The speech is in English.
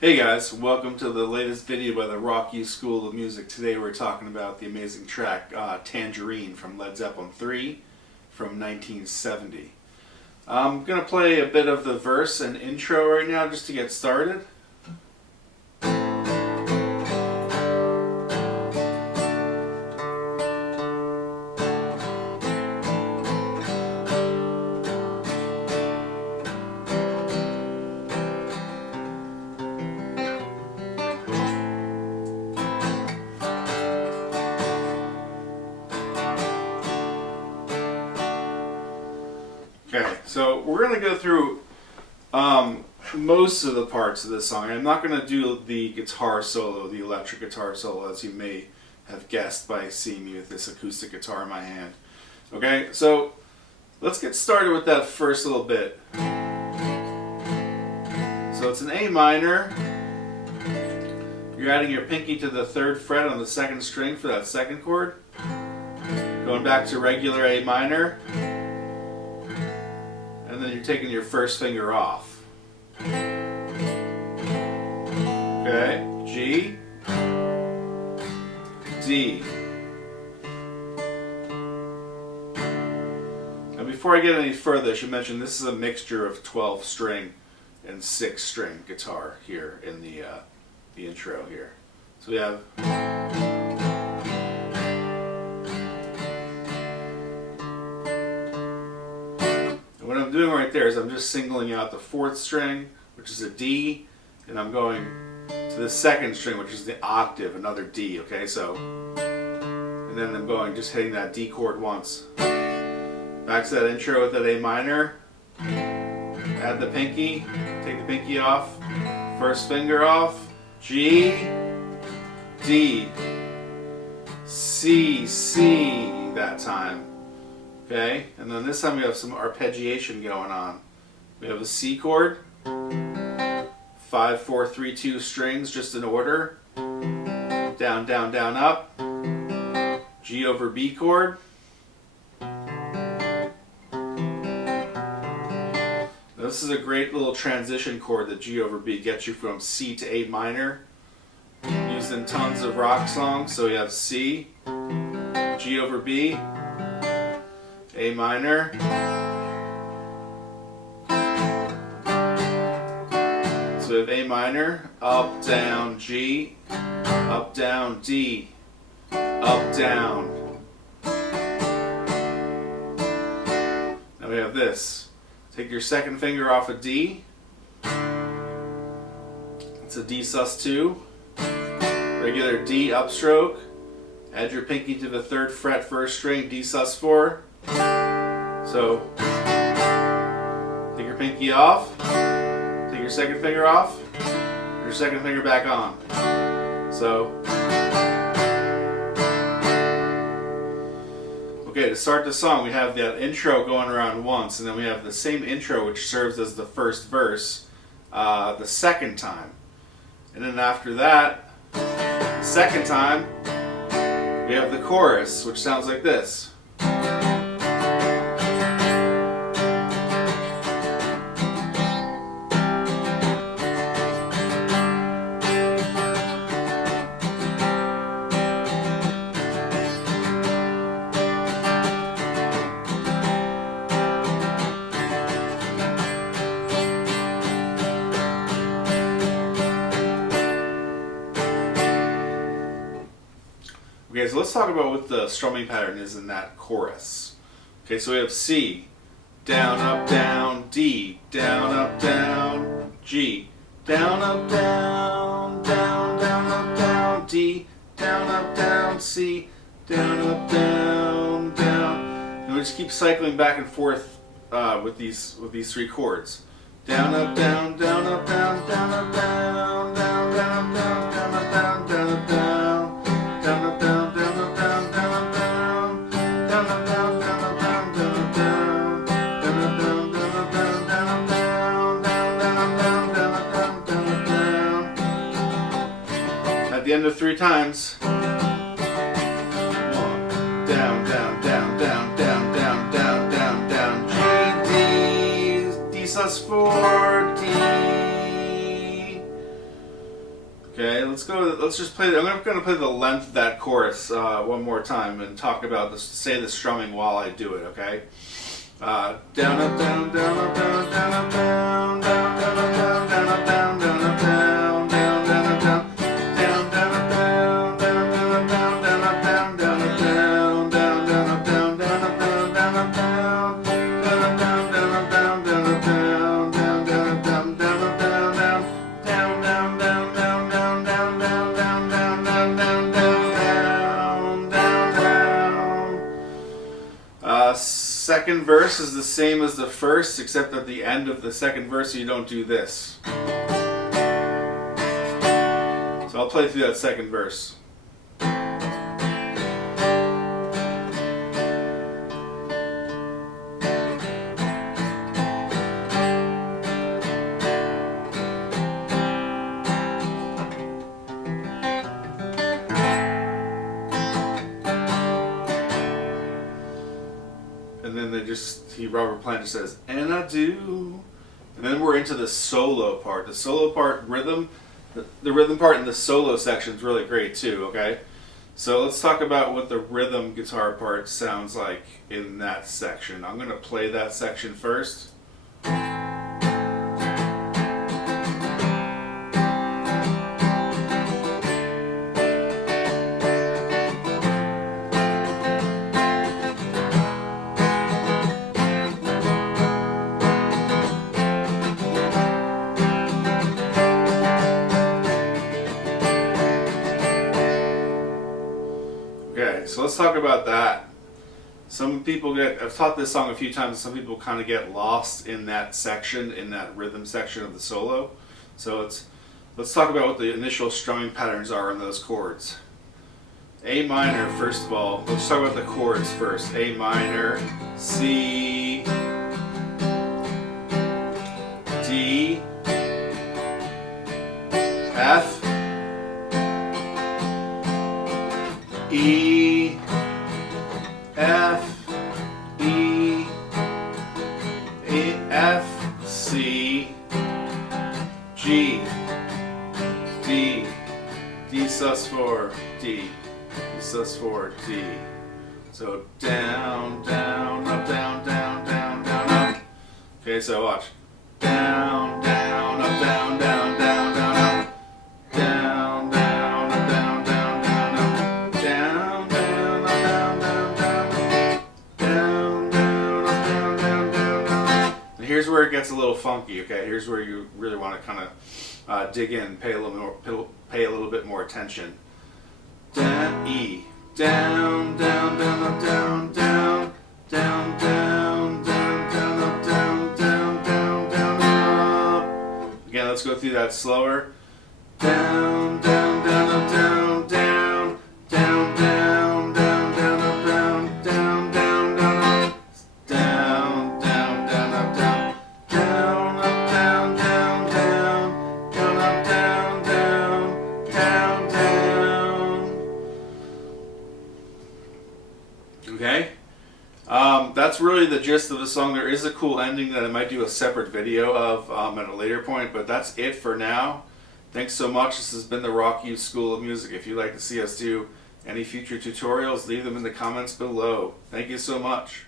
Hey guys, welcome to the latest video by the Rock U School of Music. Today we're talking about the amazing track Tangerine from Led Zeppelin 3 from 1970. I'm going to play a bit of the verse and intro right now just to get started. Okay, so we're going to go through most of the parts of this song. I'm not going to do the guitar solo, the electric guitar solo, as you may have guessed by seeing me with this acoustic guitar in my hand. Okay, so let's get started with that first little bit. So it's an A minor. You're adding your pinky to the 3rd fret on the 2nd string for that 2nd chord. Going back to regular A minor. And then you're taking your 1st finger off. Okay, G, D. Now before I get any further, I should mention this is a mixture of 12 string and 6 string guitar here in the intro here. So we have what I'm doing right there is I'm just singling out the 4th string, which is a D, and I'm going to the 2nd string, which is the octave, another D, okay? So, and then I'm going, just hitting that D chord once. Back to that intro with that A minor. Add the pinky, take the pinky off, 1st finger off, G, D, C, C that time. Okay, and then this time we have some arpeggiation going on. We have a C chord, 5, 4, 3, 2 strings just in order. Down, down, down, up. G over B chord. This is a great little transition chord that G over B gets you from C to A minor. Used in tons of rock songs. So we have C, G over B, A minor, so we have A minor, up, down, G, up, down, D, up, down. Now we have this. Take your 2nd finger off a D. It's a D sus2. Regular D upstroke. Add your pinky to the 3rd fret 1st string, D sus4. So, take your pinky off, take your 2nd finger off, your 2nd finger back on. So, okay, to start the song we have that intro going around once, and then we have the same intro which serves as the 1st verse the 2nd time. And then after that, the 2nd time, we have the chorus, which sounds like this. Okay, so let's talk about what the strumming pattern is in that chorus. Okay, so we have C, down, up, down, D, down, up, down, G, down, up, down, down, down, up, down, D, down, up, down, C, down, up, down, down. And we just keep cycling back and forth with these 3 chords. Down, up, down, down, up, down, down, up, down, down, down, down, down, up, down, down, up, down, down, up, down. At the end of 3 times. 1, down, down, down, down, down, down, down, down, down, G, D, D sus4, D, Okay, let's go. Let's just play. I'm going to play the length of that chorus one more time and talk about this. Say the strumming while I do it. Okay. Down up down down up down down up down down down up down down up down down up down down down up down down down up down down down up down down up down down up down down down up down down up down down up down down up down down up down down up down down down up down down up down down down down down down down down down down down down down down down. Second verse is the same as the first, except at the end of the second verse you don't do this. So I'll play through that second verse. And then Robert Plant just says, and I do. And then we're into the solo part. The solo part rhythm, the rhythm part in the solo section is really great too, okay? So let's talk about what the rhythm guitar part sounds like in that section. I'm going to play that section first. Okay, so let's talk about that. I've taught this song a few times, some people kind of get lost in that section, in that rhythm section of the solo. So let's talk about what the initial strumming patterns are on those chords. A minor, first of all, let's talk about the chords first. A minor, C, D, F, E, F, E, A, F, C, G, D, D sus4, D, D sus4, D. So down, down, up, down, down, down, down, up. Okay, so watch. Down, down, up, down, down, down, down, up. Down, down, up, down, down, down, up. Down, down, up, down, down, down, up. Down, down, up, down, down, down, down, up. And here's where it gets a little funky, okay? Here's where you really want to kind of dig in, pay a little bit more attention. Down, E. Down, down, down, up, down, down, down, down, down, down, up, down, down, down, down, up. Again, let's go through that slower. Down, down, down, up, down, down, down, down, down, down, up, down, down, down, down, up, down, down, down, up, down, down, up, down, down, down, down, up, down, down, down, down. Okay? That's really the gist of the song. There is a cool ending that I might do a separate video of at a later point, but that's it for now. Thanks so much. This has been the Rock U School of Music. If you'd like to see us do any future tutorials, leave them in the comments below. Thank you so much.